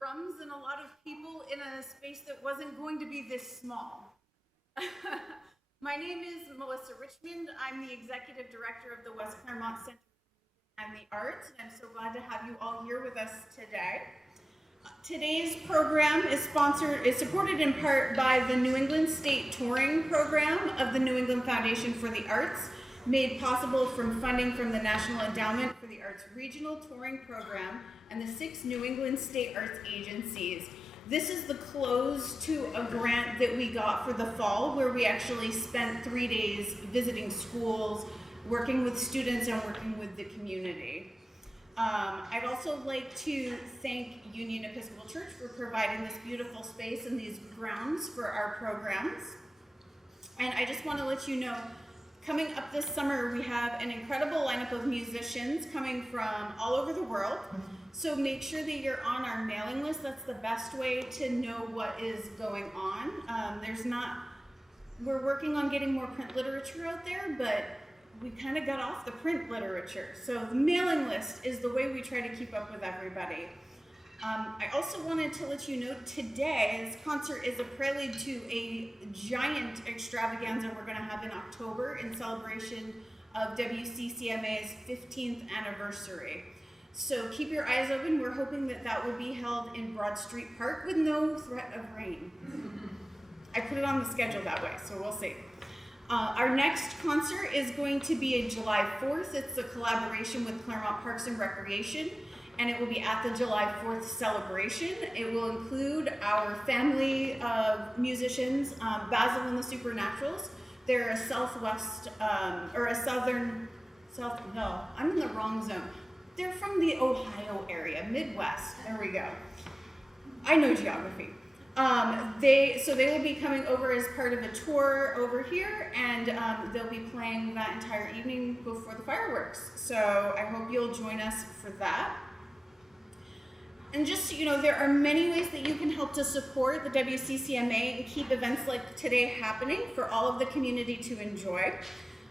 drums and a lot of people in a space that wasn't going to be this small. My name is Melissa Richmond. I'm the Executive Director of the West Claremont Center and the Arts, and I'm so glad to have you all here with us today. Today's program is supported in part by the New England State Touring Program of the New England Foundation for the Arts, made possible from funding from the National Endowment for the Arts Regional Touring Program and the 6 New England State Arts agencies. This is the close to a grant that we got for the fall, where we actually spent 3 days visiting schools, working with students, and working with the community. I'd also like to thank Union Episcopal Church for providing this beautiful space and these grounds for our programs. And I just want to let you know, coming up this summer, we have an incredible lineup of musicians coming from all over the world. So make sure that you're on our mailing list. That's the best way to know what is going on. We're working on getting more print literature out there, but we kind of got off the print literature. So the mailing list is the way we try to keep up with everybody. I also wanted to let you know today's concert is a prelude to a giant extravaganza we're going to have in October in celebration of WCCMA's 15th anniversary. So keep your eyes open. We're hoping that that will be held in Broad Street Park with no threat of rain. I put it on the schedule that way, so we'll see. Our next concert is going to be July 4th. It's a collaboration with Claremont Parks and Recreation, and it will be at the July 4th celebration. It will include our family of musicians, Basil and the Supernaturals. They're a I'm in the wrong zone. They're from the Ohio area, Midwest. There we go. I know geography. They will be coming over as part of a tour over here, and they'll be playing that entire evening before the fireworks. So I hope you'll join us for that. And just so you know, there are many ways that you can help to support the WCCMA and keep events like today happening for all of the community to enjoy.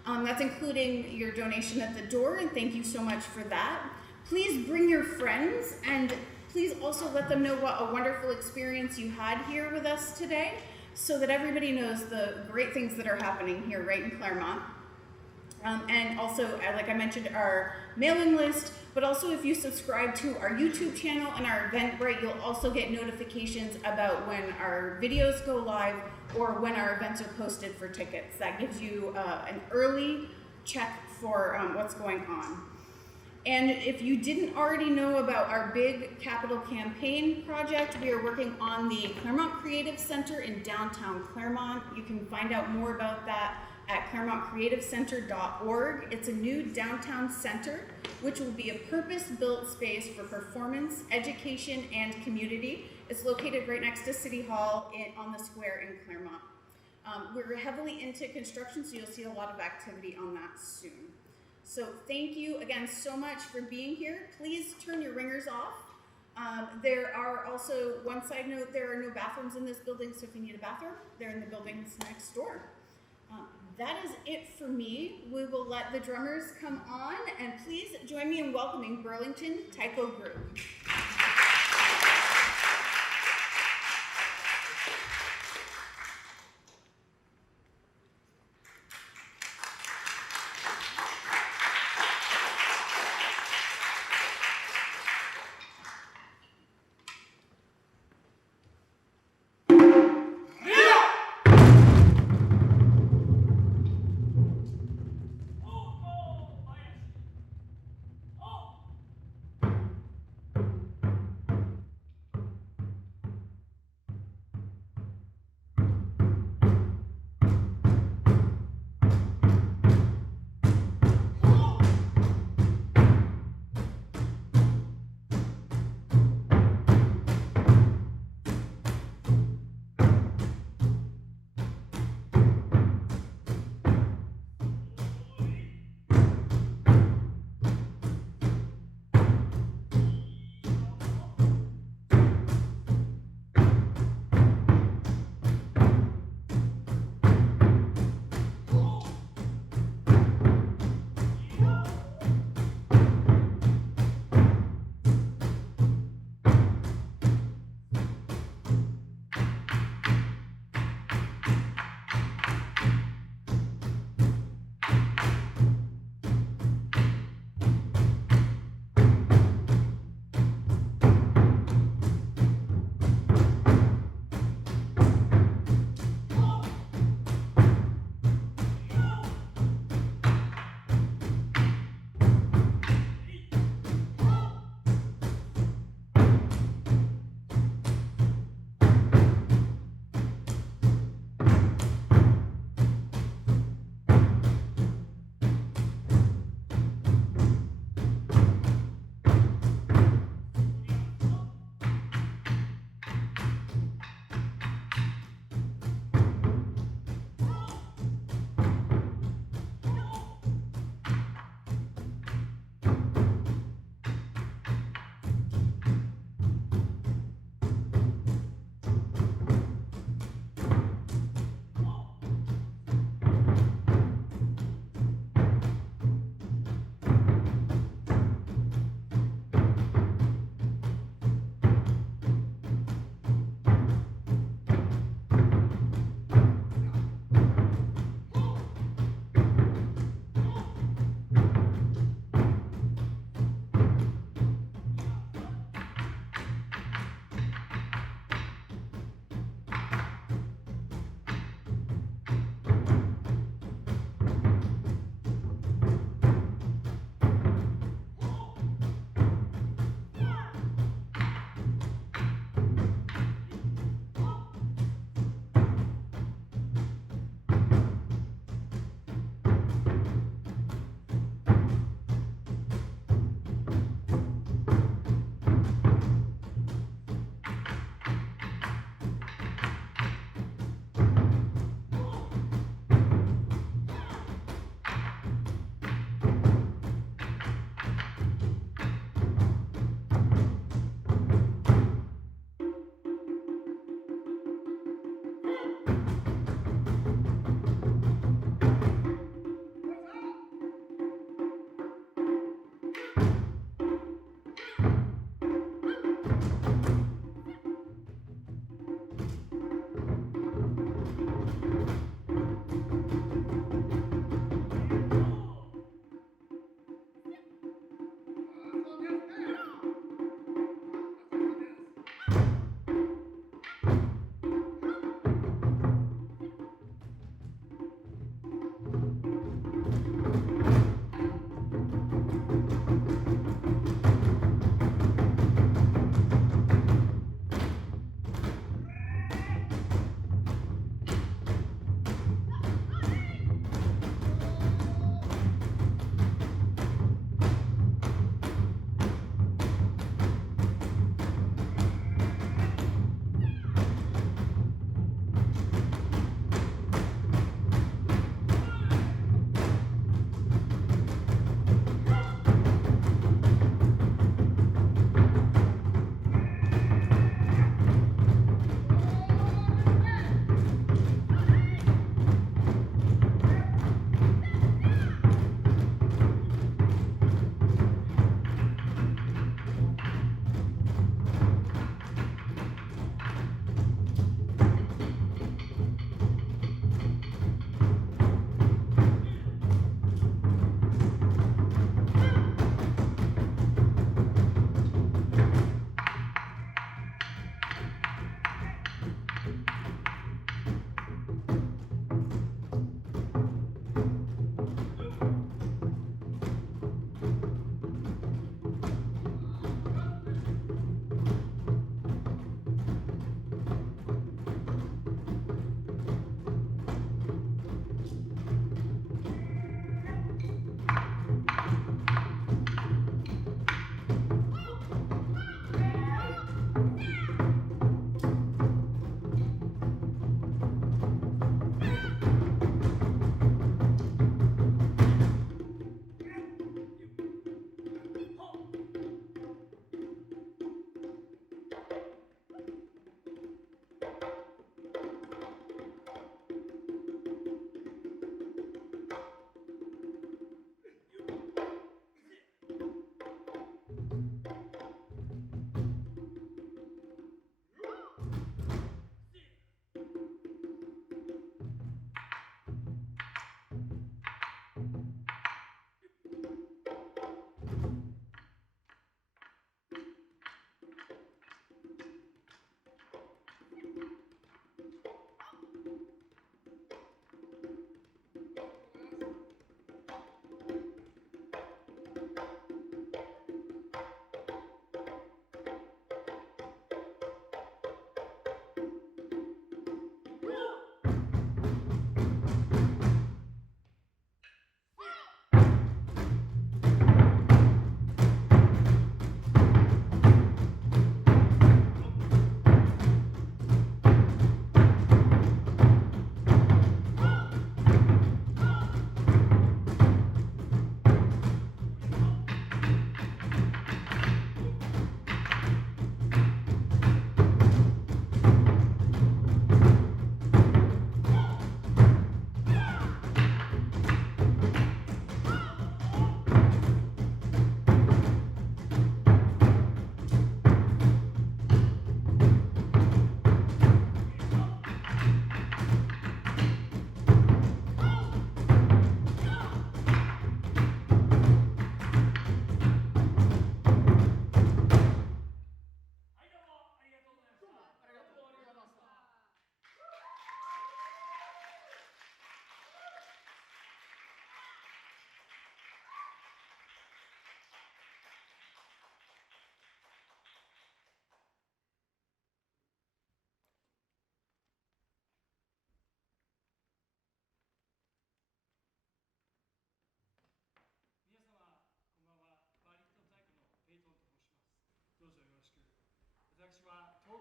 That's including your donation at the door, and thank you so much for that. Please bring your friends, and please also let them know what a wonderful experience you had here with us today, so that everybody knows the great things that are happening here right in Claremont. And also, like I mentioned, our mailing list, but also if you subscribe to our YouTube channel and our Eventbrite, you'll also get notifications about when our videos go live or when our events are posted for tickets. That gives you an early check for what's going on. And if you didn't already know about our big capital campaign project, we are working on the Claremont Creative Center in downtown Claremont. You can find out more about that at ClaremontCreativeCenter.org. It's a new downtown center, which will be a purpose-built space for performance, education, and community. It's located right next to City Hall on the square in Claremont. We're heavily into construction, so you'll see a lot of activity on that soon. So thank you again so much for being here. Please turn your ringers off. There are also, one side note, there are no bathrooms in this building, so if you need a bathroom, they're in the buildings next door. That is it for me. We will let the drummers come on, and please join me in welcoming Burlington Taiko Group.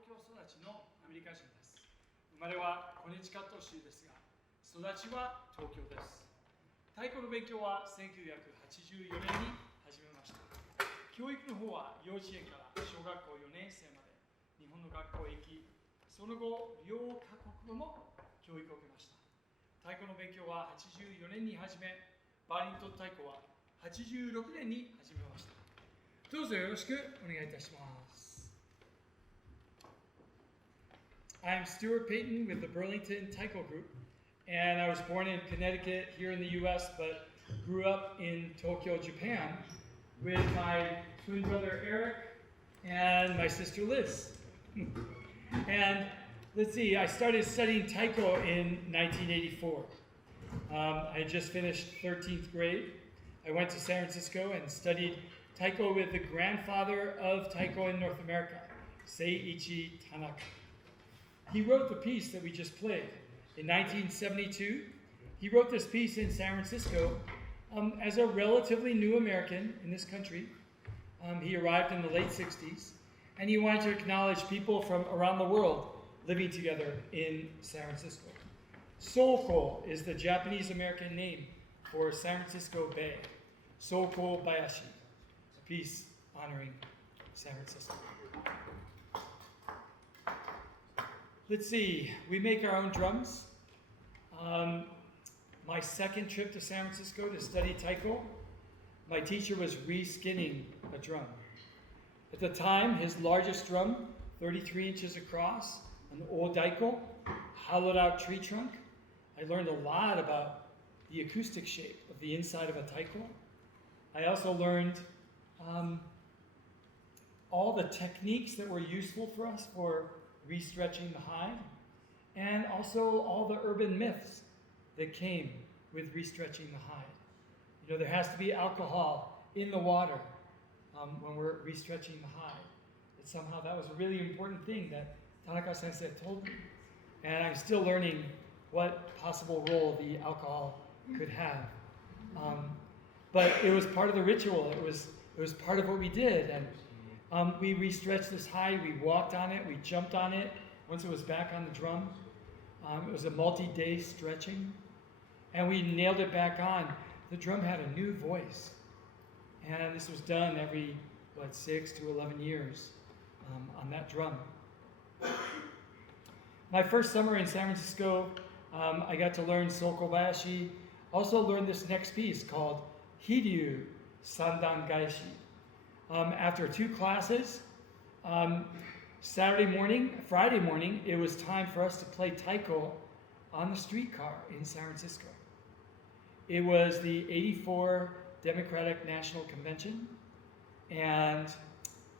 京育ちのアメリカ人です。生まれはコネチカット州ですが、育ちは東京です。太鼓の勉強は1984年に始めました。教育の方は幼稚園から小学校4年生まで日本の学校へ行き、その後、両カ国語の教育を受けました。太鼓の勉強は84年に始め、バーリントン太鼓は86年に始めました。どうぞよろしくお願いいたします。I'm Stuart Payton with the Burlington Taiko Group, and I was born in Connecticut here in the US, but grew up in Tokyo, Japan, with my twin brother Eric and my sister Liz. And let's see, I started studying Taiko in 1984. I had just finished 13th grade. I went to San Francisco and studied Taiko with the grandfather of Taiko in North America, Seiichi Tanaka. He wrote the piece that we just played. In 1972, he wrote this piece in San Francisco as a relatively new American in this country. He arrived in the late 60s, and he wanted to acknowledge people from around the world living together in San Francisco. Soko is the Japanese-American name for San Francisco Bay. Soko Bayashi, a piece honoring San Francisco. Let's see, we make our own drums. My second trip to San Francisco to study Taiko, my teacher was re-skinning a drum. At the time, his largest drum, 33 inches across, an old Daiko, hollowed out tree trunk. I learned a lot about the acoustic shape of the inside of a Taiko. I also learned all the techniques that were useful for us for restretching the hide, and also all the urban myths that came with restretching the hide. You know, there has to be alcohol in the water when we're restretching the hide. That somehow that was a really important thing that Tanaka Sensei told me. And I'm still learning what possible role the alcohol could have. But it was part of the ritual. It was part of what we did. And we restretched this hide. We walked on it. We jumped on it. Once it was back on the drum, it was a multi-day stretching. And we nailed it back on. The drum had a new voice. And this was done every, 6 to 11 years on that drum. My first summer in San Francisco, I got to learn Sokobayashi. Also learned this next piece called Hiryu Sandangaishi. After 2 classes, Friday morning, it was time for us to play Taiko on the streetcar in San Francisco. It was the 84 Democratic National Convention, and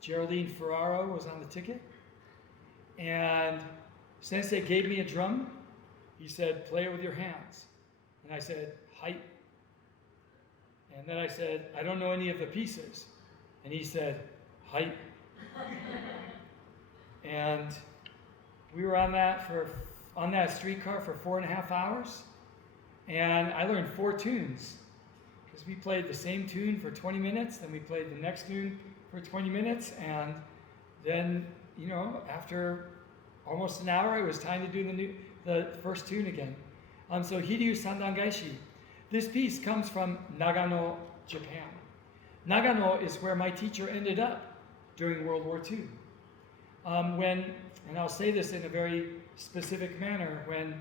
Geraldine Ferraro was on the ticket. And Sensei gave me a drum. He said, play it with your hands. And I said, "Hai." And then I said, I don't know any of the pieces. And he said, "Hai." And we were on that streetcar for 4.5 hours. And I learned 4 tunes. Because we played the same tune for 20 minutes, then we played the next tune for 20 minutes, and then, after almost an hour, it was time to do the first tune again. So Hiryu Sandangaishi. This piece comes from Nagano, Japan. Nagano is where my teacher ended up during World War II. And I'll say this in a very specific manner, when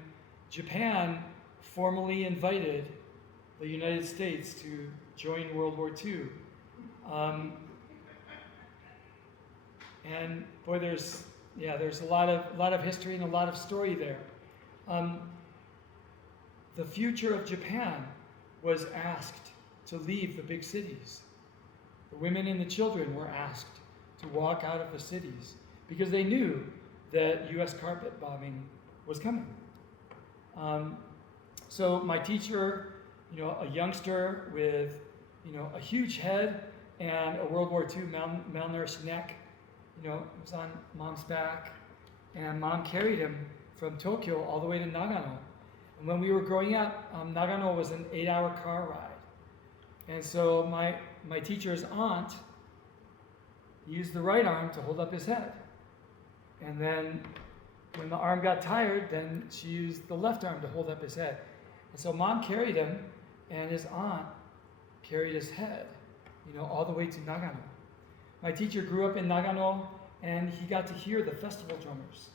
Japan formally invited the United States to join World War II. And boy, there's a lot of history and a lot of story there. The future of Japan was asked to leave the big cities. The women and the children were asked to walk out of the cities because they knew that U.S. carpet bombing was coming. So my teacher, a youngster with, a huge head and a World War II malnourished neck, was on mom's back, and mom carried him from Tokyo all the way to Nagano. And when we were growing up, Nagano was an 8-hour car ride. And so my teacher's aunt used the right arm to hold up his head. And then when the arm got tired, then she used the left arm to hold up his head. And so mom carried him, and his aunt carried his head, all the way to Nagano. My teacher grew up in Nagano, and he got to hear the festival drummers.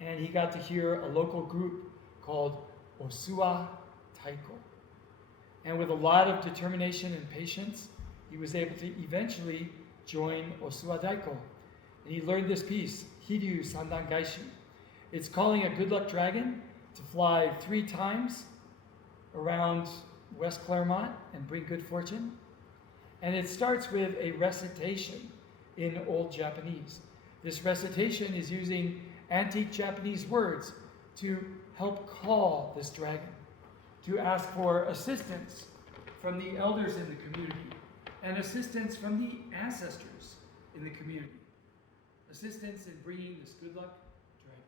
And he got to hear a local group called Osuwa Taiko. And with a lot of determination and patience, he was able to eventually join Osuwa Taiko. And he learned this piece, Hiryu Sandan Gaishu. It's calling a good luck dragon to fly 3 times around West Claremont and bring good fortune. And it starts with a recitation in Old Japanese. This recitation is using antique Japanese words to help call this dragon, to ask for assistance from the elders in the community and assistance from the ancestors in the community. Assistance in bringing this good luck dragon.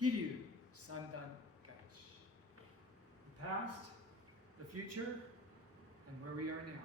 Hiryu Sandan Gaishi. The past, the future, and where we are now.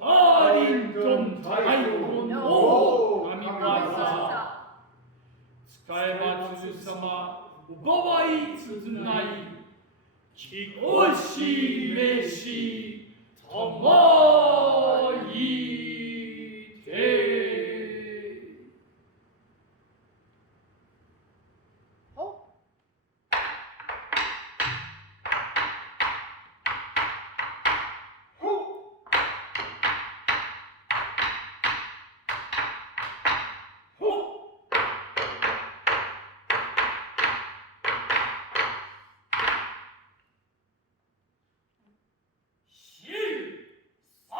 Burlington, Taiko, no, Kamikaze. 使えばつるさま、おかわいつづない、きこしめしたまいて。さ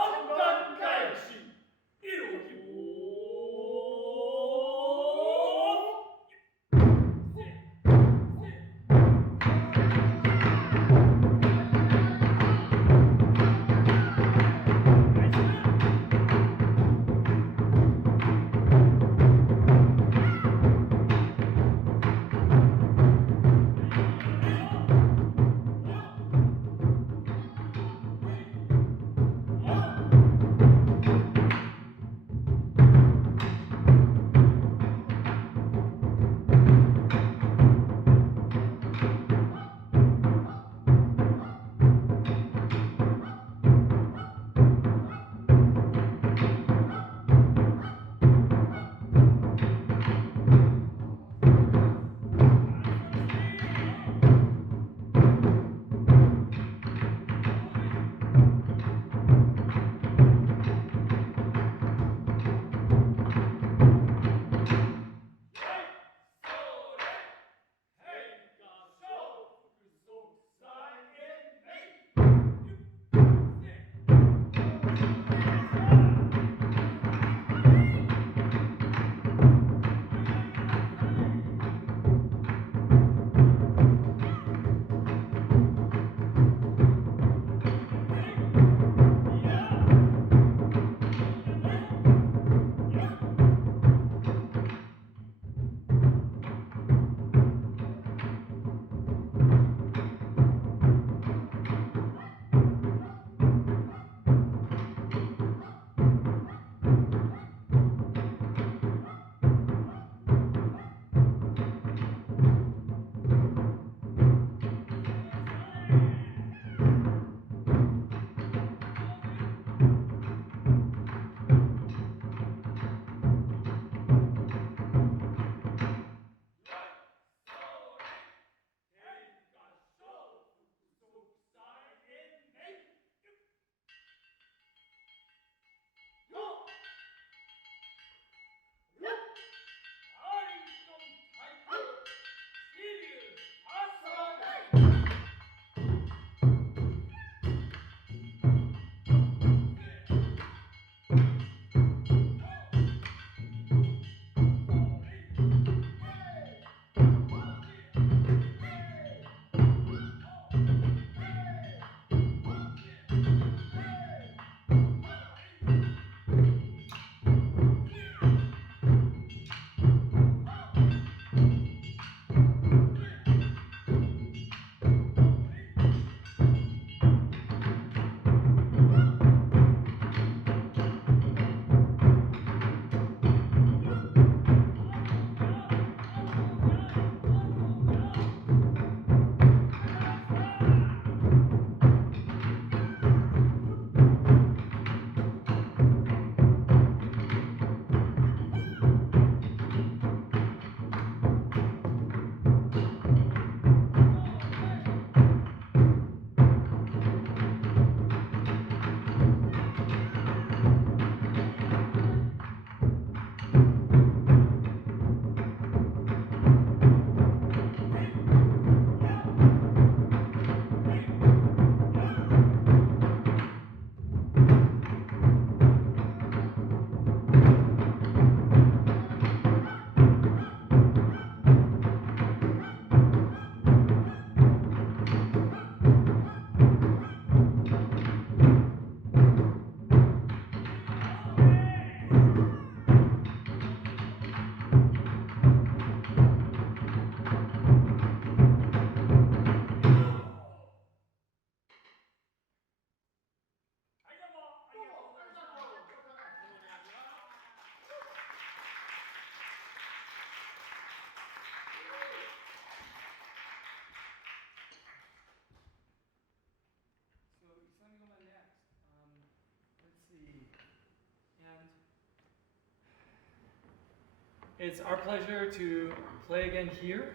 It's our pleasure to play again here.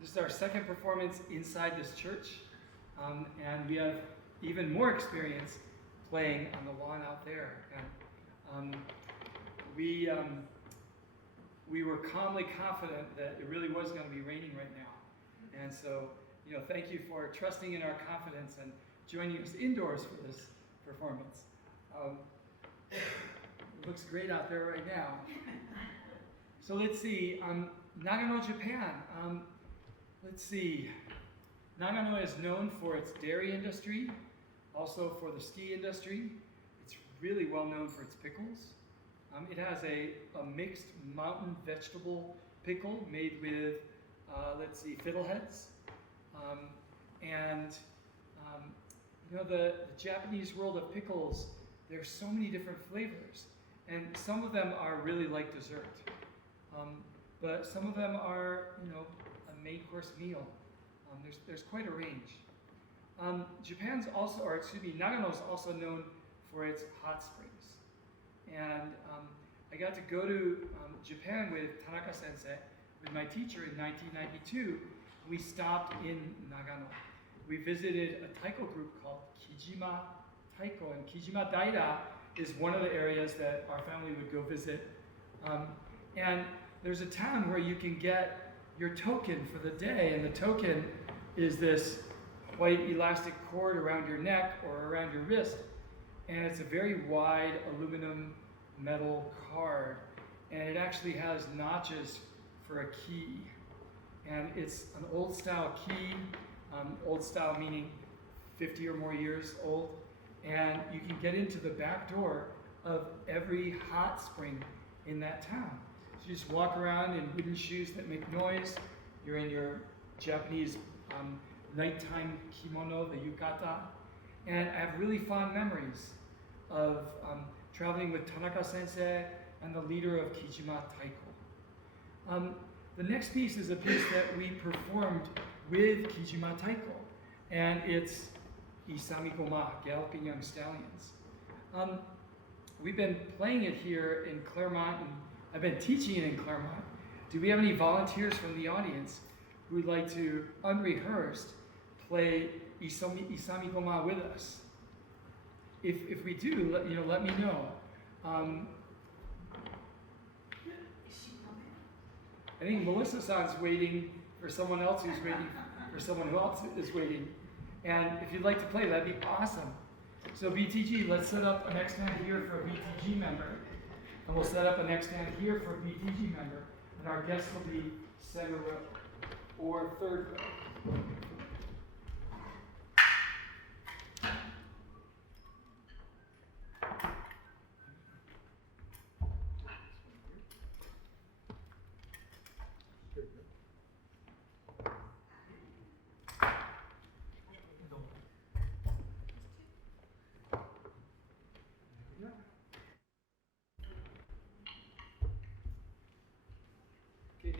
This is our second performance inside this church, and we have even more experience playing on the lawn out there. And we were calmly confident that it really was going to be raining right now. And so, thank you for trusting in our confidence and joining us indoors for this performance. It looks great out there right now. So let's see, Nagano, Japan. Let's see, Nagano is known for its dairy industry, also for the ski industry. It's really well known for its pickles. It has a mixed mountain vegetable pickle made with, fiddleheads. The Japanese world of pickles, there's so many different flavors. And some of them are really like dessert. But some of them are, a main course meal. There's quite a range. Nagano is also known for its hot springs. And I got to go to Japan with Tanaka Sensei, with my teacher in 1992. We stopped in Nagano. We visited a Taiko group called Kijima Taiko, and Kijima Daira is one of the areas that our family would go visit. And there's a town where you can get your token for the day, and the token is this white elastic cord around your neck or around your wrist, and it's a very wide aluminum metal card, and it actually has notches for a key, and it's an old style key, old style meaning 50 or more years old, and you can get into the back door of every hot spring in that town. So you just walk around in wooden shoes that make noise. You're in your Japanese nighttime kimono, the yukata. And I have really fond memories of traveling with Tanaka Sensei and the leader of Kijima Taiko. The next piece is a piece that we performed with Kijima Taiko, and it's Isamikoma, Galloping Young Stallions. We've been playing it here in Claremont, and I've been teaching it in Claremont. Do we have any volunteers from the audience who would like to, unrehearsed, play Isamikoma with us? If we do, let me know. I think Melissa-san's waiting for someone else who's waiting for someone who else is waiting. And if you'd like to play, that'd be awesome. So BTG, let's set up a next stand here for a BTG member. And we'll set up a next stand here for a BTG member. And our guests will be center row or third row.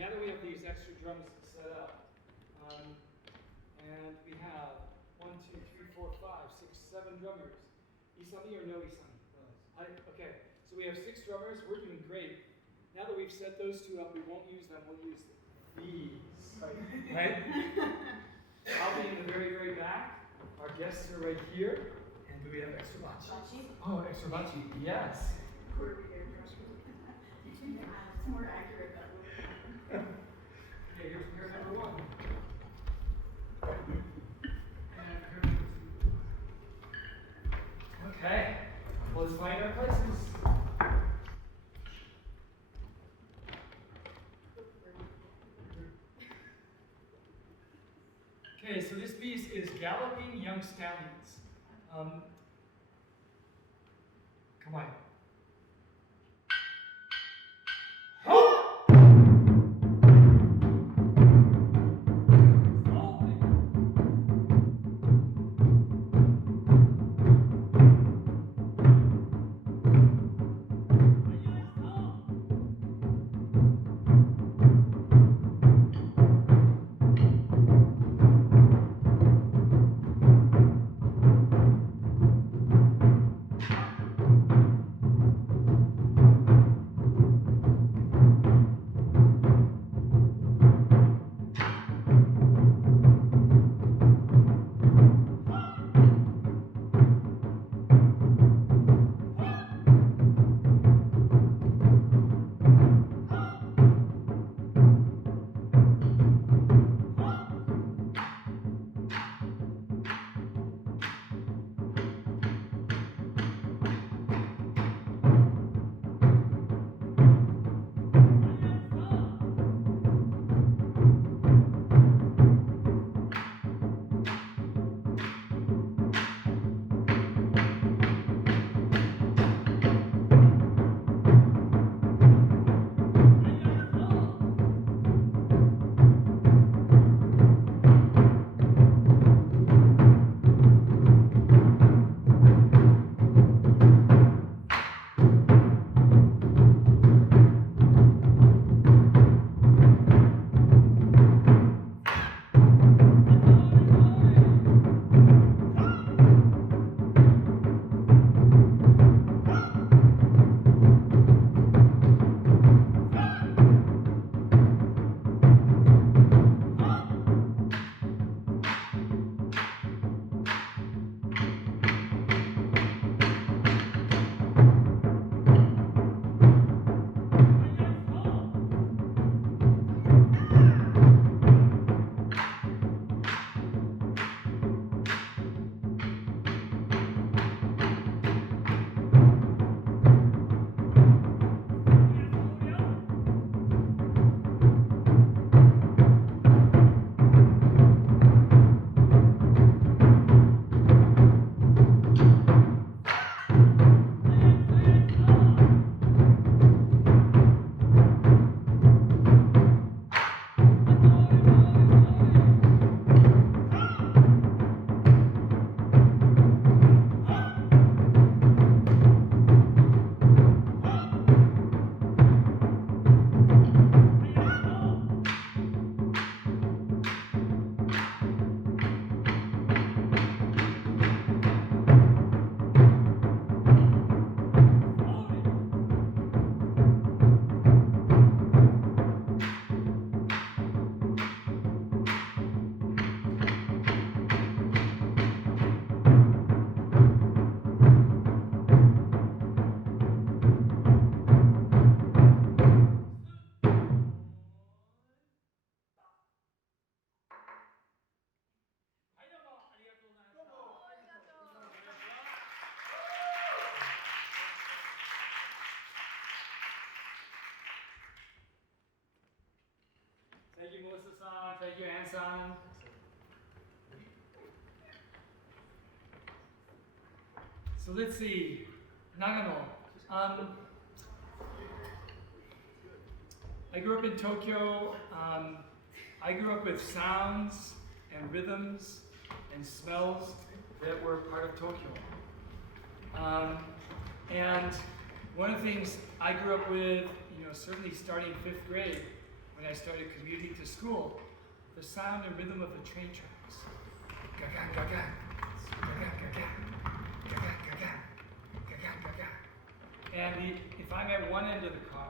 Now that we have these extra drums set up, and we have 1, 2, 3, 4, 5, 6, 7 drummers. Isami or no Isami? Okay, so we have 6 drummers. We're doing great. Now that we've set those 2 up, we won't use them. We'll use these. Right? I'll be in the very, very back. Our guests are right here. And do we have extra bachi? Oh, extra bachi. Yes. It's more accurate that way. Okay, here's number 1. And here's number 2. Okay, well, let's find our places. Okay, so this piece is Galloping Young Stallions. Come on. Thank you, Melissa-san. Thank you, Ann-san. So let's see, Nagano. I grew up in Tokyo. I grew up with sounds and rhythms and smells that were part of Tokyo. And one of the things I grew up with, certainly starting 5th grade, when I started commuting to school, the sound and rhythm of the train tracks. Ga-ga, ga-ga, ga-ga, ga-ga, ga-ga, ga-ga, ga-ga, ga-ga. And if I'm at one end of the car,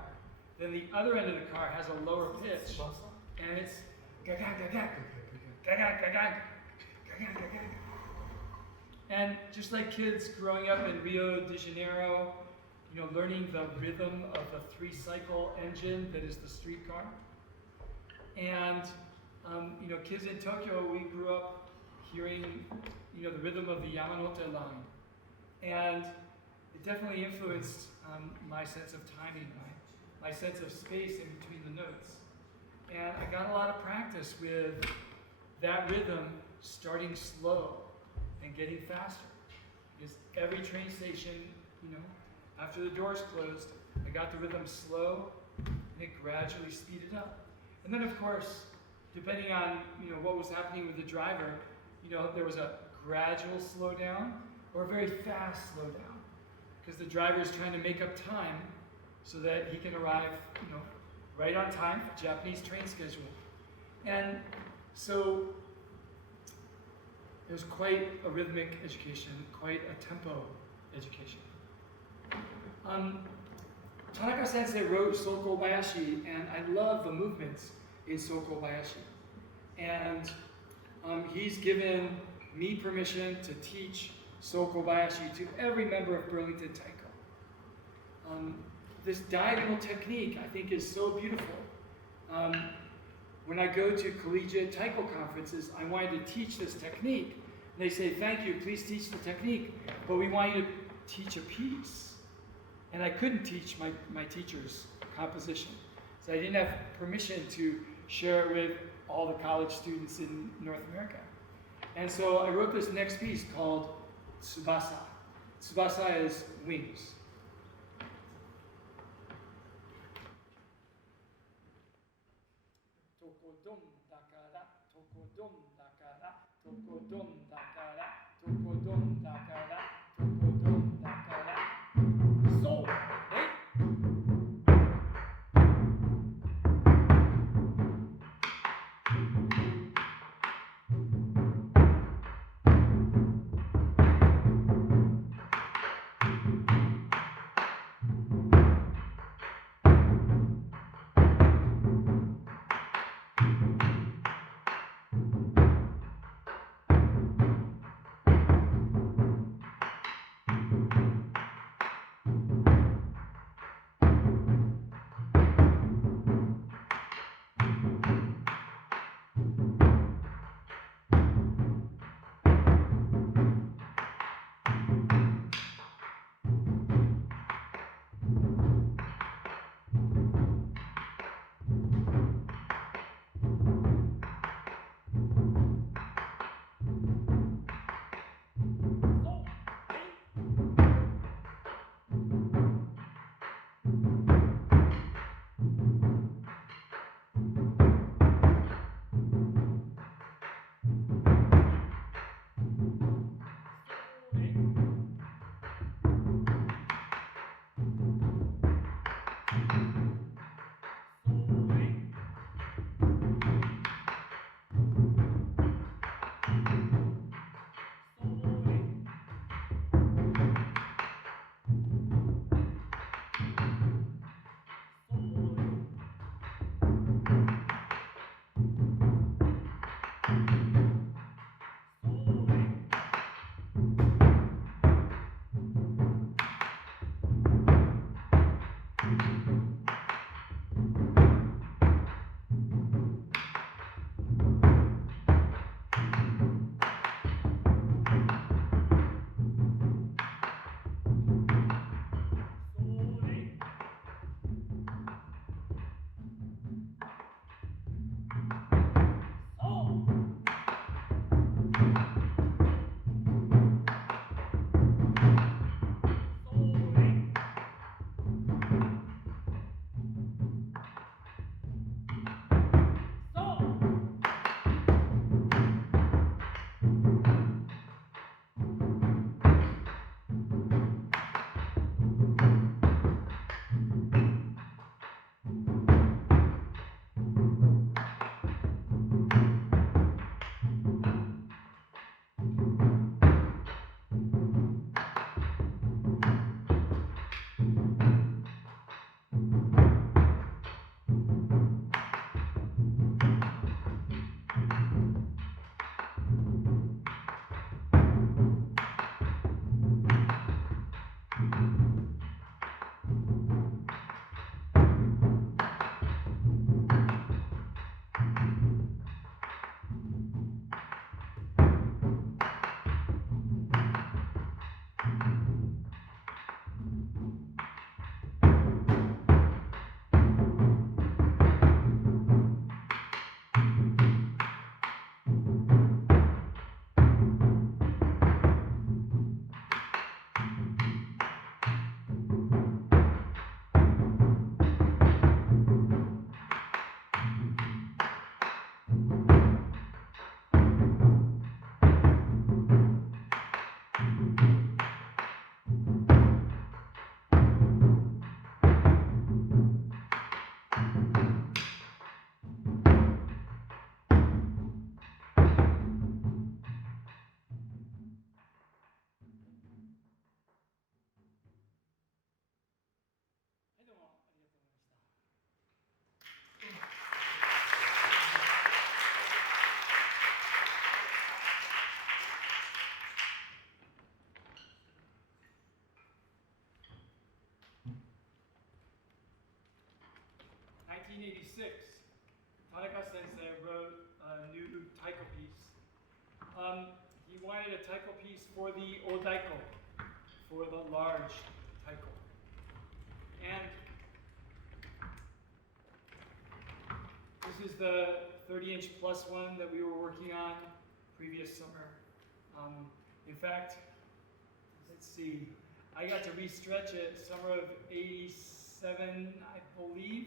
then the other end of the car has a lower pitch, and it's ga-ga, ga-ga, ga-ga, ga-ga, ga-ga, ga-ga. And just like kids growing up in Rio de Janeiro, learning the rhythm of the 3-cycle engine that is the streetcar. And, kids in Tokyo, we grew up hearing, the rhythm of the Yamanote line. And it definitely influenced my sense of timing, my sense of space in between the notes. And I got a lot of practice with that rhythm starting slow and getting faster. Because every train station, after the doors closed, I got the rhythm slow and it gradually speeded up. And then of course, depending on what was happening with the driver, there was a gradual slowdown or a very fast slowdown. Because the driver is trying to make up time so that he can arrive, right on time for Japanese train schedule. And so it was quite a rhythmic education, quite a tempo education. Tanaka Sensei wrote Soko Bayashi, and I love the movements in Soko Bayashi. And he's given me permission to teach Soko Bayashi to every member of Burlington Taiko. This diagonal technique, I think, is so beautiful. When I go to collegiate Taiko conferences, I wanted to teach this technique. And they say, thank you, please teach the technique, but we want you to teach a piece. And I couldn't teach my teachers composition. So I didn't have permission to share it with all the college students in North America. And so I wrote this next piece called Tsubasa. Tsubasa is wings. Tokodon dakara, tokodon dakara, tokodon dakara, tokodon dakara, tokodon dakara. So, hey. 1986, Tanaka Sensei wrote a new taiko piece. He wanted a taiko piece for the odaiko, for the large taiko. And this is the 30-inch plus one that we were working on previous summer. In fact, let's see, I got to restretch it summer of '87, I believe,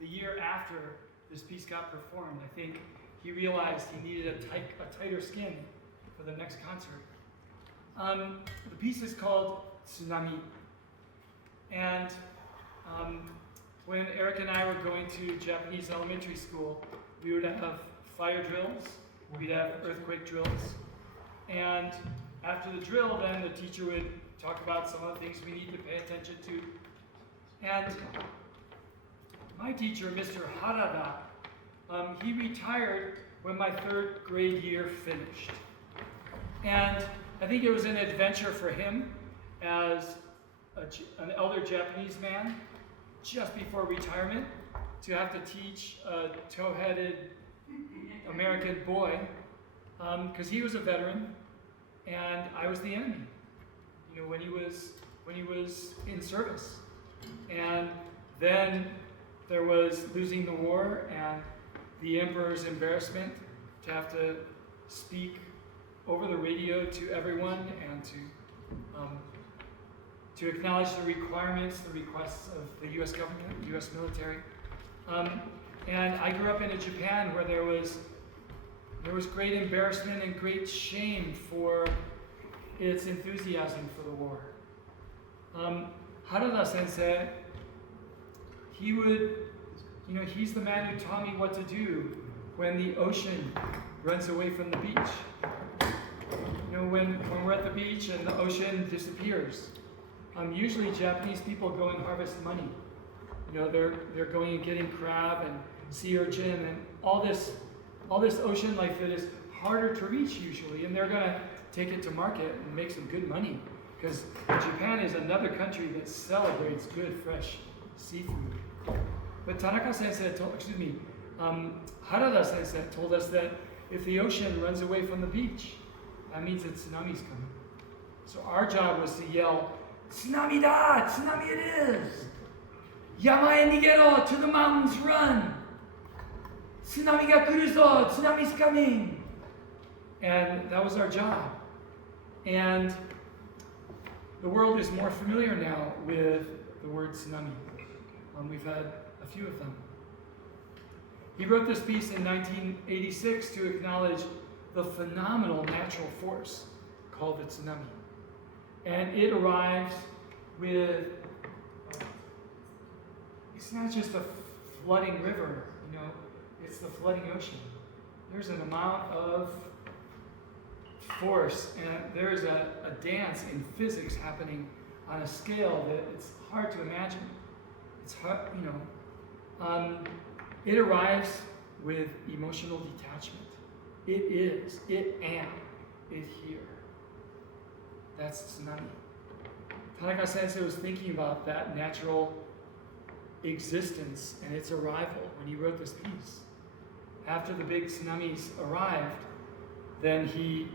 the year after this piece got performed. I think he realized he needed a tighter skin for the next concert. The piece is called Tsunami. And when Eric and I were going to Japanese elementary school, we would have fire drills, we'd have earthquake drills, and after the drill, then the teacher would talk about some of the things we need to pay attention to. And my teacher, Mr. Harada, he retired when my 3rd grade year finished. And I think it was an adventure for him as an elder Japanese man, just before retirement, to have to teach a tow-headed American boy, because he was a veteran, and I was the enemy. You know, when he was in service, and then there was losing the war and the emperor's embarrassment to have to speak over the radio to everyone and to acknowledge the requirements, the requests of the U.S. government, the U.S. military. And I grew up in a Japan where there was great embarrassment and great shame for its enthusiasm for the war. Harada Sensei, he's the man who taught me what to do when the ocean runs away from the beach. You know, when we're at the beach and the ocean disappears. Usually Japanese people go and harvest money. You know, they're going and getting crab and sea urchin and all this ocean life that is harder to reach usually, and they're gonna take it to market and make some good money, because Japan is another country that celebrates good fresh seafood. But Harada Sensei told us that if the ocean runs away from the beach, that means that tsunami's coming. So our job was to yell, "Tsunami da! Tsunami it is! Yama e nigero! To the mountains run! Tsunami ga kuru zo! Tsunami's coming!" And that was our job. And the world is more familiar now with the word tsunami. We've had a few of them. He wrote this piece in 1986 to acknowledge the phenomenal natural force called the tsunami. And it arrives with, it's not just a flooding river, you know, it's the flooding ocean. There's an amount of force, and there's a dance in physics happening on a scale that it's hard to imagine. It's hard, you know. It arrives with emotional detachment. It here. That's tsunami. Tanaka Sensei was thinking about that natural existence and its arrival when he wrote this piece. After the big tsunamis arrived, then he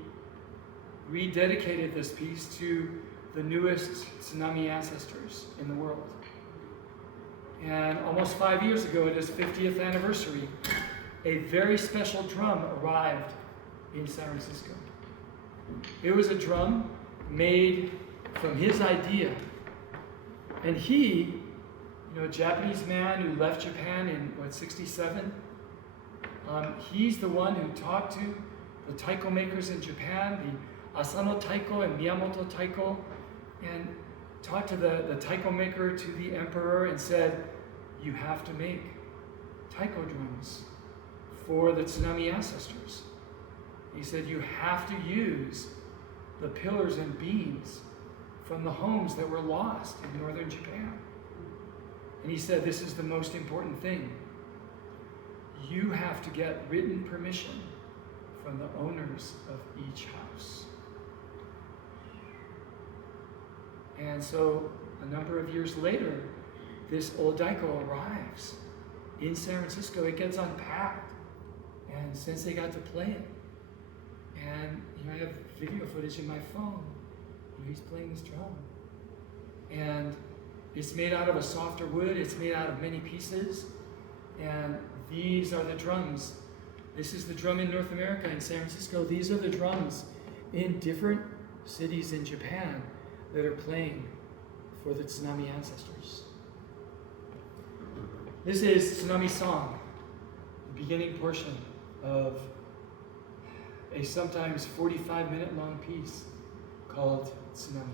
rededicated this piece to the newest tsunami ancestors in the world. And almost 5 years ago, at his 50th anniversary, a very special drum arrived in San Francisco. It was a drum made from his idea. And he, you know, a Japanese man who left Japan in, 67? He's the one who talked to the taiko makers in Japan, the Asano Taiko and Miyamoto Taiko, and talked to the taiko maker, to the emperor, and said, "You have to make taiko drums for the tsunami ancestors." He said, "You have to use the pillars and beams from the homes that were lost in northern Japan." And he said, "This is the most important thing. You have to get written permission from the owners of each house." And so a number of years later, this old daiko arrives in San Francisco, it gets unpacked. And since they got to play it, and I have video footage in my phone, he's playing this drum. And it's made out of a softer wood, it's made out of many pieces, and these are the drums. This is the drum in North America, in San Francisco. These are the drums in different cities in Japan that are playing for the tsunami ancestors. This is Tsunami Song, the beginning portion of a sometimes 45-minute long piece called Tsunami.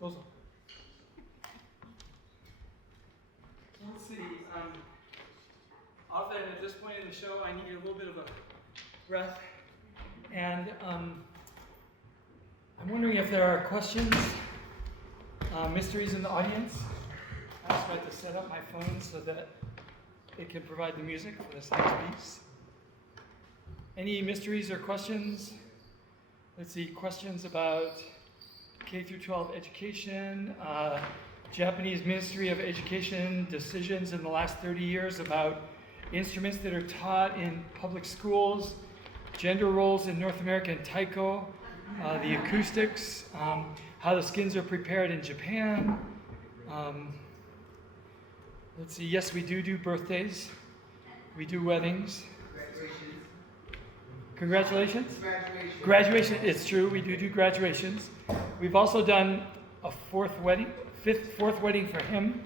Dozo. Let's see. Often at this point in the show, I need a little bit of a breath. And I'm wondering if there are questions, mysteries in the audience. I just tried to set up my phone so that it can provide the music for this next piece. Any mysteries or questions? Let's see, questions about K through 12 education, Japanese Ministry of Education decisions in the last 30 years about instruments that are taught in public schools, gender roles in North American Taiko, the acoustics, how the skins are prepared in Japan. Let's see, yes, we do birthdays. We do weddings. Congratulations? Graduation, it's true, we do graduations. We've also done a fourth wedding for him,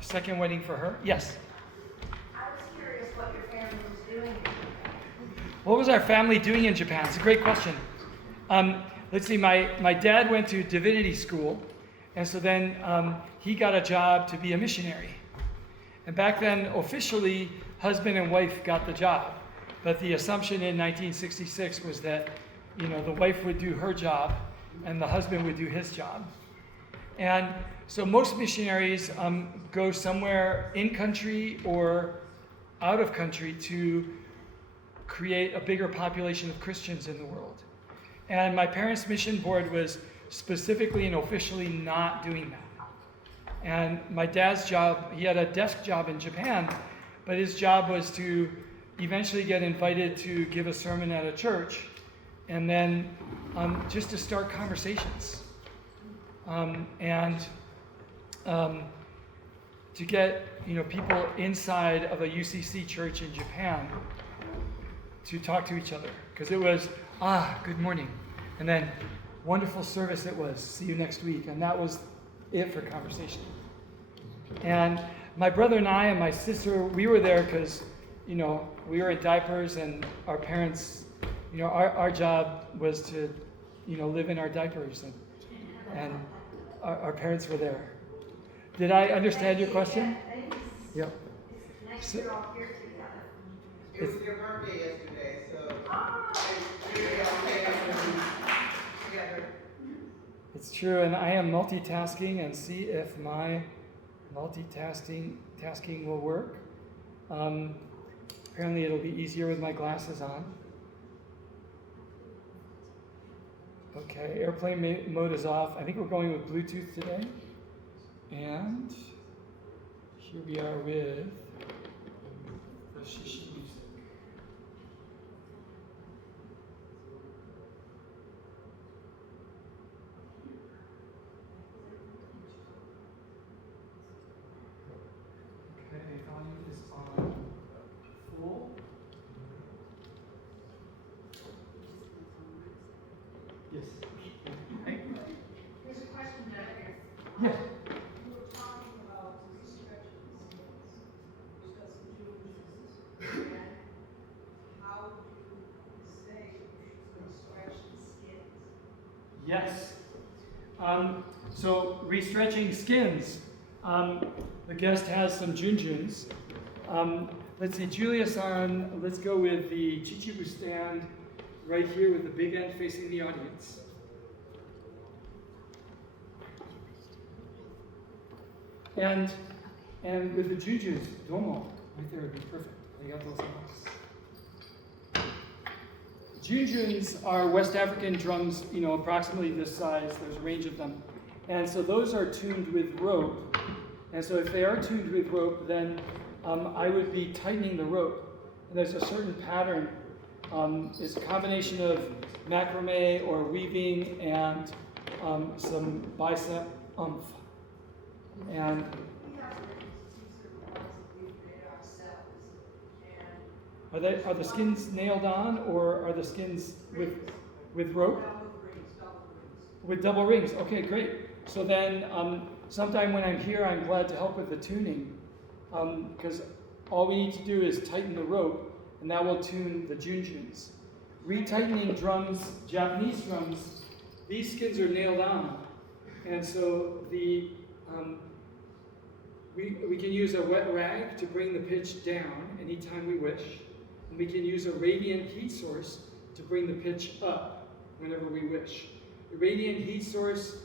second wedding for her. Yes? I was curious what your family was doing in Japan. What was our family doing in Japan? It's a great question. Let's see, my dad went to divinity school, and so then he got a job to be a missionary. And back then, officially, husband and wife got the job. But the assumption in 1966 was that, the wife would do her job and the husband would do his job. And so most missionaries go somewhere in country or out of country to create a bigger population of Christians in the world. And my parents' mission board was specifically and officially not doing that. And my dad's job, he had a desk job in Japan, but his job was to eventually get invited to give a sermon at a church, and then just to start conversations. And to get people inside of a UCC church in Japan to talk to each other. Because it was, good morning. And then, wonderful service it was. See you next week. And that was it for conversation. And my brother and I and my sister, we were there because, we were in diapers and our parents, our job was to, live in our diapers. And our parents were there. Did I understand your question? Yep. Next year all here together. It was your birthday yesterday, so it's really okay together. It's true, and I am multitasking, and see if my multitasking will work. Apparently it'll be easier with my glasses on. Okay, airplane mode is off. I think we're going with Bluetooth today. And here we are with the shishi music. Okay, volume is on full. Yes. Here's a question down here. Yeah. You were talking about researching skills, which doesn't do with and how do you say researching skills? Yes. So restretching skins. The guest has some junjuns. Let's see, Julia-san, let's go with the chichibu stand right here with the big end facing the audience. And with the junjuns, domo, right there would be perfect. Arigatou gozaimasu. Junjuns are West African drums, approximately this size. There's a range of them. And so those are tuned with rope. And so if they are tuned with rope, then I would be tightening the rope. And there's a certain pattern. It's a combination of macrame or weaving and some bicep oomph. And are the skins nailed on, or are the skins with rope? With double rings. Okay, great. So then, sometime when I'm here, I'm glad to help with the tuning, because all we need to do is tighten the rope, and that will tune the junjuns. Retightening drums, Japanese drums, these skins are nailed on, And so we can use a wet rag to bring the pitch down anytime we wish. And we can use a radiant heat source to bring the pitch up whenever we wish. The radiant heat source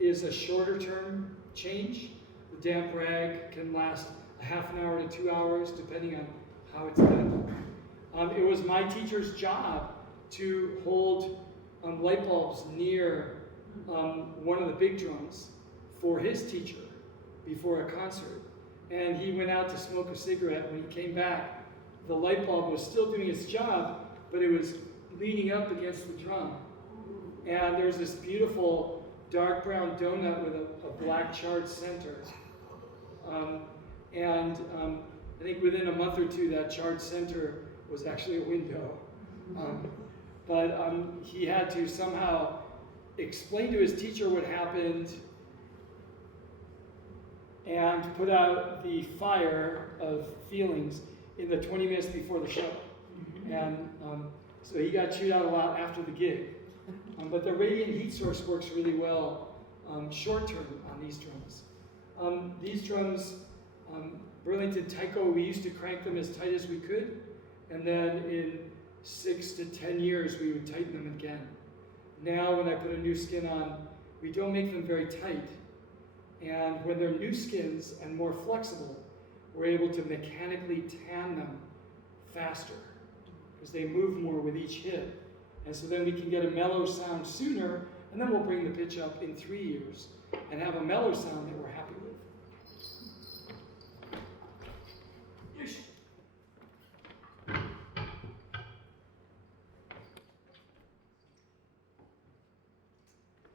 is a shorter term change. The damp rag can last a half an hour to 2 hours, depending on how it's done. It was my teacher's job to hold light bulbs near one of the big drums for his teacher before a concert. And he went out to smoke a cigarette. When he came back, the light bulb was still doing its job, but it was leaning up against the drum. And there's this beautiful dark brown donut with a black charred center. I think within a month or two, that charred center was actually a window. But he had to somehow explain to his teacher what happened and put out the fire of feelings in the 20 minutes before the show. And so he got chewed out a lot after the gig. But the radiant heat source works really well short term on these drums. These drums, Burlington Taiko, we used to crank them as tight as we could, and then in 6 to 10 years we would tighten them again. Now when I put a new skin on, we don't make them very tight. And when they're new skins and more flexible, we're able to mechanically tan them faster because they move more with each hit. And so then we can get a mellow sound sooner, and then we'll bring the pitch up in 3 years and have a mellow sound that we're happy with.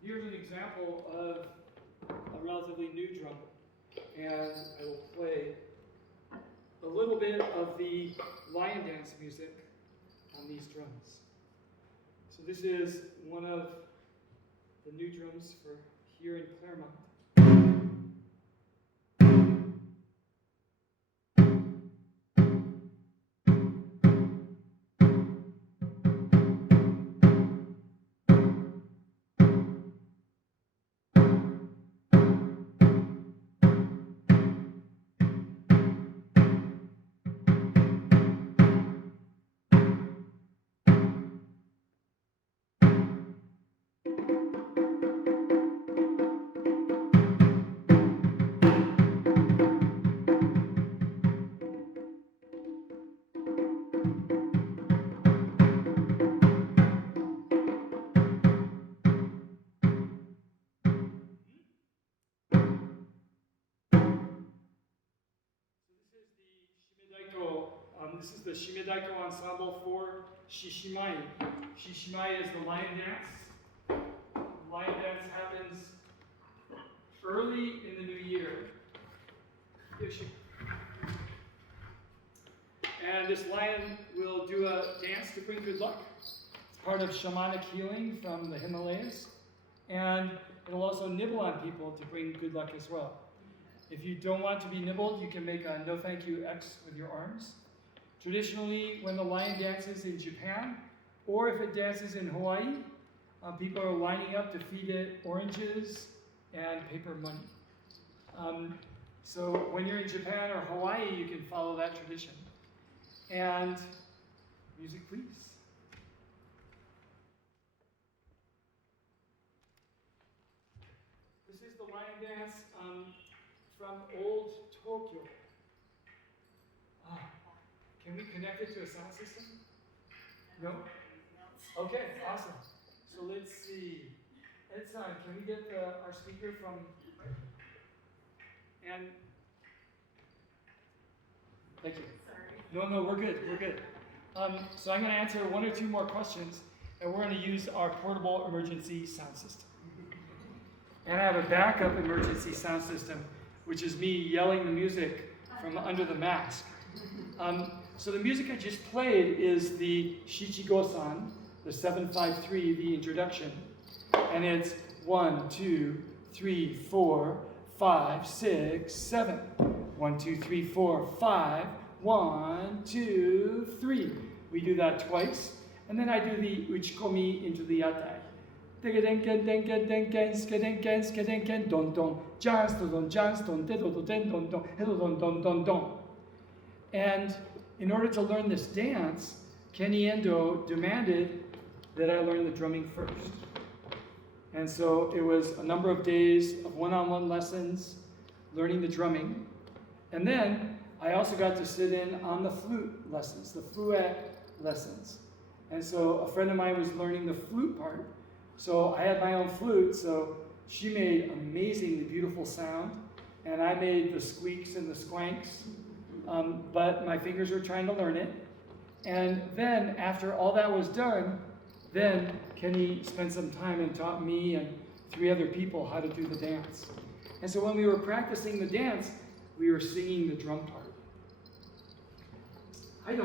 Here's an example of a relatively new drum, and I will play a little bit of the lion dance music on these drums. So this is one of the new drums for here in Claremont. This is the Shimidaiko ensemble for Shishimai. Shishimai is the lion dance. The lion dance happens early in the new year. And this lion will do a dance to bring good luck. It's part of shamanic healing from the Himalayas. And it'll also nibble on people to bring good luck as well. If you don't want to be nibbled, you can make a no thank you X with your arms. Traditionally, when the lion dances in Japan, or if it dances in Hawaii, people are lining up to feed it oranges and paper money. So when you're in Japan or Hawaii, you can follow that tradition. And music, please. This is the lion dance from old Tokyo. Can we connect it to a sound system? No? Okay, awesome. So let's see. Edson, can we get our speaker from... And... Thank you. Sorry. No, we're good, we're good. So I'm going to answer one or two more questions, and we're going to use our portable emergency sound system. And I have a backup emergency sound system, which is me yelling the music from under the mask. So the music I just played is the Shichigo-san, the 753, the introduction. And it's 1, 2, 3, 4, 5, 6, 7. 1, 2, 3, 4, 5. 1, 2, 3. We do that twice. And then I do the uchikomi into the yatai. Tegedenken, denken, denken, skedenken, skedenken, don don, Johnston, Johnston, diddle, den, don don, hiddle, don don don don. And in order to learn this dance, Kenny Endo demanded that I learn the drumming first. And so it was a number of days of one-on-one lessons, learning the drumming. And then I also got to sit in on the flute lessons, the fluette lessons. And so a friend of mine was learning the flute part. So I had my own flute, so she made amazingly beautiful sound. And I made the squeaks and the squanks. But my fingers were trying to learn it. And then after all that was done, then Kenny spent some time and taught me and 3 other people how to do the dance. And so when we were practicing the dance, we were singing the drum part. Let's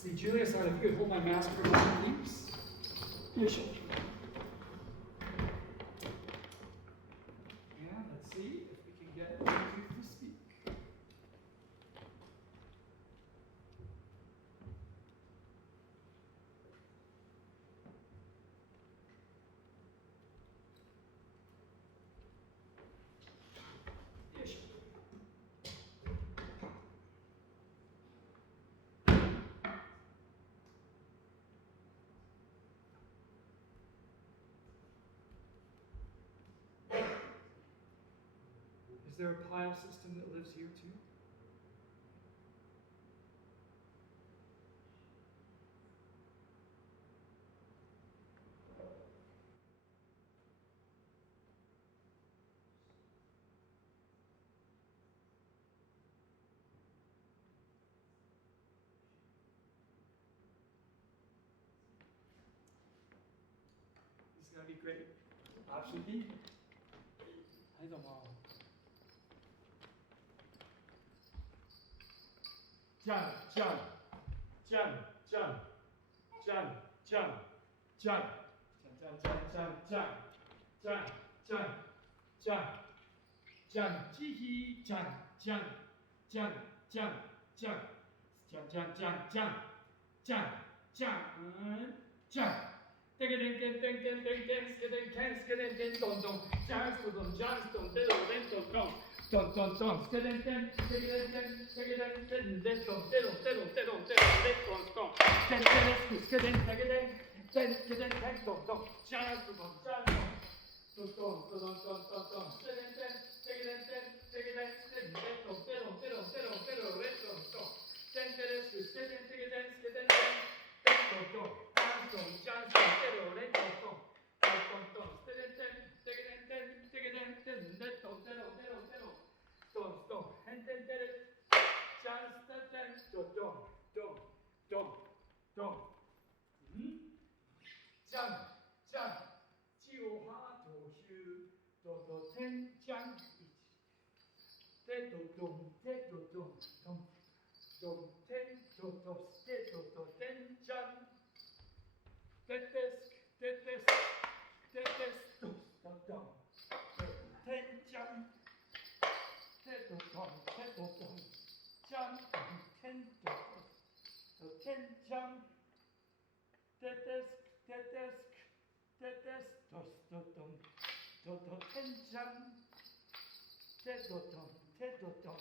see, Julia, sorry, if you could hold my mask for a moment, please. Yes. And let's see if we can get Bluetooth to speak. Yes. Is there a pile system that lives here too? This is going to be great. Option B. I don't know. John, John, John, John, John, John, John, John, John, John, John, John, John, John, John, Jihi, John, John, John, John, John, John, John, John, John, John, John, John. Ding ding ding ding ding ding ding ding ding ding dong dong. Johnston, Johnston, diddle, ding dong dong. Don don don, skidden den, skidden den, skidden den, den don, diddle, diddle, diddle, diddle, den don don. Den skidden, skidden, den skidden, den don don. Johnston, Johnston, don don, don don don don. Skidden den, skidden den, skidden den, den don, diddle, diddle, diddle, diddle, den don don. Den skidden, skidden, skidden den, den don don. Johnston, Johnston, diddle, den don don. Don don don, skidden den, skidden den, skidden den, den don, diddle, diddle, diddle. Don, don, and then did it. Just the dance, don, don, don, don, don. Jump, jump, jiu ha do shu, do do ten jump each. Te do dum, dum, dum, ten do do, te do do ten jump. Tetes, tetes, tetes, dos, do dum, ten jump. Ten jump, ten jump, tetes, tetes, tetes, dos, dodom, dodo, ten jump, tedodom, tedodom,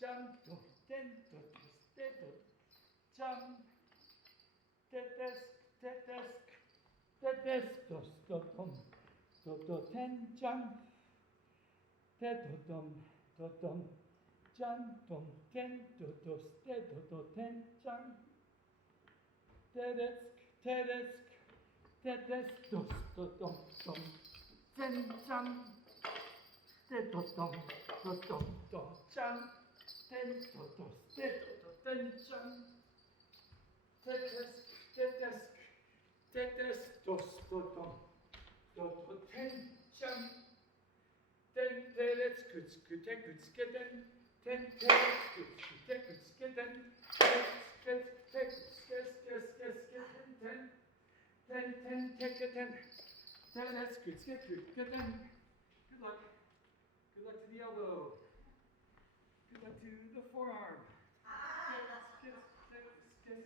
jump, do, ten, dodos, tedod, jump, tetes, tetes, tetes, dos, dodom, dodo, ten jump, tedodom. Dodom, jam, dom, ten, dodos, tedodo, ten, jam. Tedesk, tedesk, tedes, dos, dodom, dom, ten, jam. Tedodom, dodom, dom, jam. Ten, dodos, tedodo, ten, jam. Tedesk, tedesk, tedes, dos, dodom, dodo, ten, jam. Ten teles skudden, ten teles skudden, ten teles skudden. Good luck. Good luck to the elbow. Good luck to the forearm. Ten,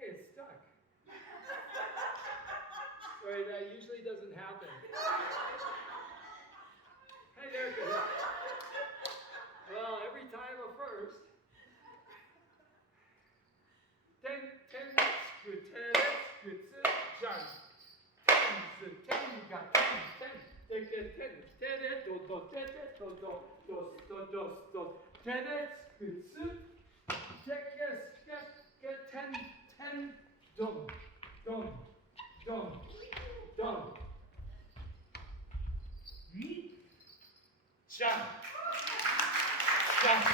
Hey, it's stuck. Sorry, that usually doesn't happen. Hey, there it goes. Well, every time a first. 10, 10, good, 10, good, jump. 10, 10, you got 10, 10. Take it, 10, 10, do, do, 10, do, do, dos, do, dos, dos. 10, good, take yes, get 10, 10, dum, dum, dum, dum. Jump. Jump.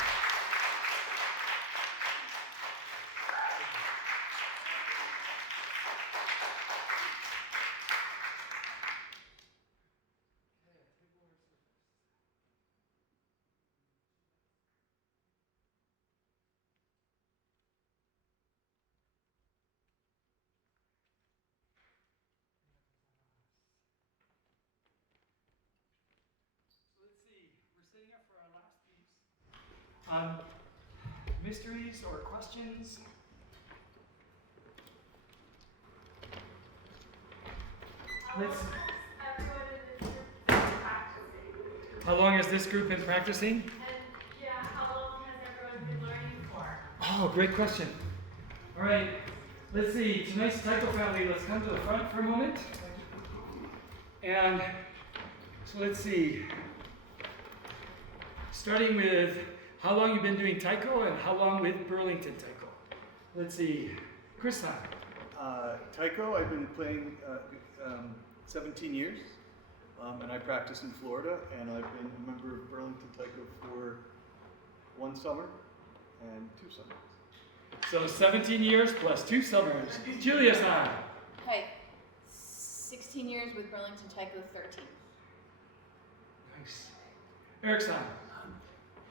Let's see, we're setting up for our last piece. Mysteries or questions? How long has this group been practicing? And yeah, how long has everyone been learning for? Oh, great question. All right, let's see. Tonight's Taiko family, let's come to the front for a moment. And so let's see. Starting with how long you've been doing Taiko and how long with Burlington Taiko. Let's see. Chris-san. Taiko, I've been playing 17 years, and I practice in Florida, and I've been a member of Burlington Taiko for 1 summer and 2 summers. So 17 years plus 2 summers. Julia-san. Hey, 16 years with Burlington Taiko, 13. Nice. Eric-san.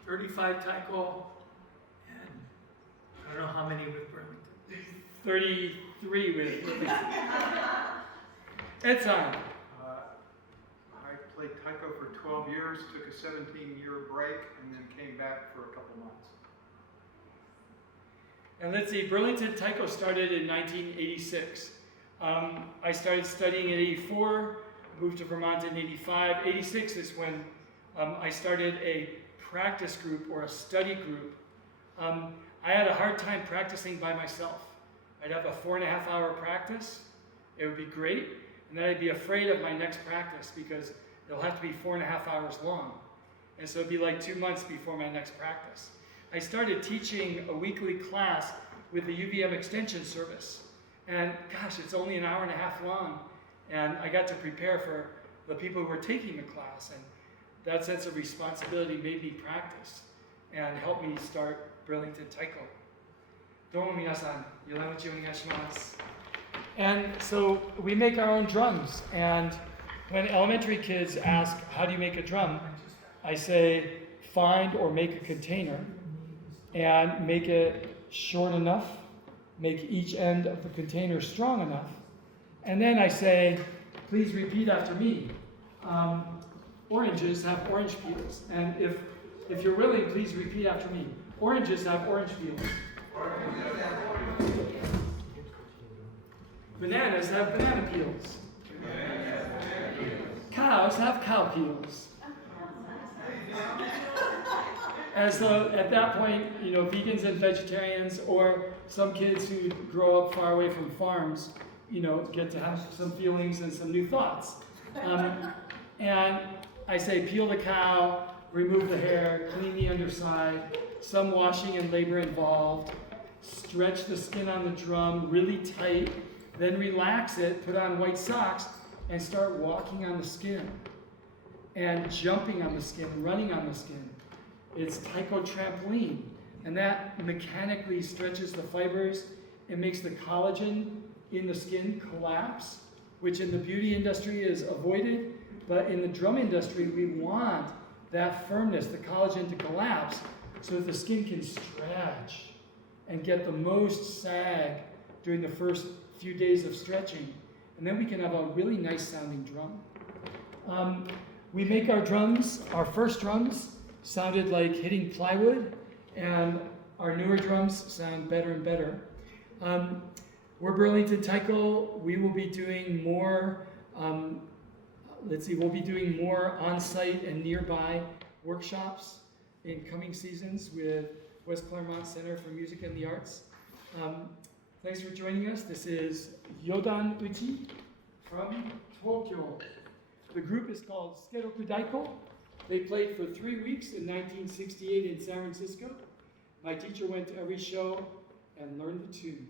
35 Taiko, and I don't know how many with Burlington. 33 with Ed-san. I played Taiko for 12 years, took a 17-year break, and then came back for a couple months. And let's see, Burlington Taiko started in 1986. I started studying in 84, moved to Vermont in 85. 86 is when I started a practice group or a study group. I had a hard time practicing by myself. I'd have a 4.5-hour practice. It would be great. And then I'd be afraid of my next practice because it'll have to be 4.5 hours long. And so it'd be like 2 months before my next practice. I started teaching a weekly class with the UVM Extension Service. And gosh, it's only 1.5 hours long. And I got to prepare for the people who were taking the class. And that sense of responsibility made me practice and helped me start Burlington Taiko. Domo minasan, yoramachi onegaishimasu. And so we make our own drums. And when elementary kids ask, how do you make a drum? I say, find or make a container and make it short enough make each end of the container strong enough. And then I say, please repeat after me. Oranges have orange peels. And if you're willing, please repeat after me. Oranges have orange peels. Bananas have banana peels. Cows have cow peels. At that point, vegans and vegetarians, or some kids who grow up far away from farms, get to have some feelings and some new thoughts. And I say, peel the cow, remove the hair, clean the underside, some washing and labor involved, stretch the skin on the drum really tight, then relax it, put on white socks, and start walking on the skin, and jumping on the skin, running on the skin. It's Taiko trampoline, and that mechanically stretches the fibers. It makes the collagen in the skin collapse, which in the beauty industry is avoided, but in the drum industry, we want that firmness, the collagen to collapse, so that the skin can stretch and get the most sag during the first few days of stretching. And then we can have a really nice sounding drum. We make our drums, our first drums sounded like hitting plywood, and our newer drums sound better and better. We're Burlington Taiko. We will be doing more, we'll be doing more on-site and nearby workshops in coming seasons with West Claremont Center for Music and the Arts. Thanks for joining us. This is Yodan Uchi from Tokyo. The group is called Skeroku Daiko. They played for 3 weeks in 1968 in San Francisco. My teacher went to every show and learned the tune.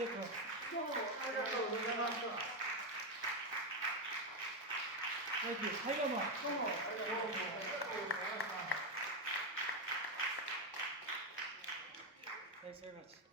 りがとうございます。どうもありがとうございました。 Thank you. はい、どうも。どうもありがとうございました。 Thanks very much.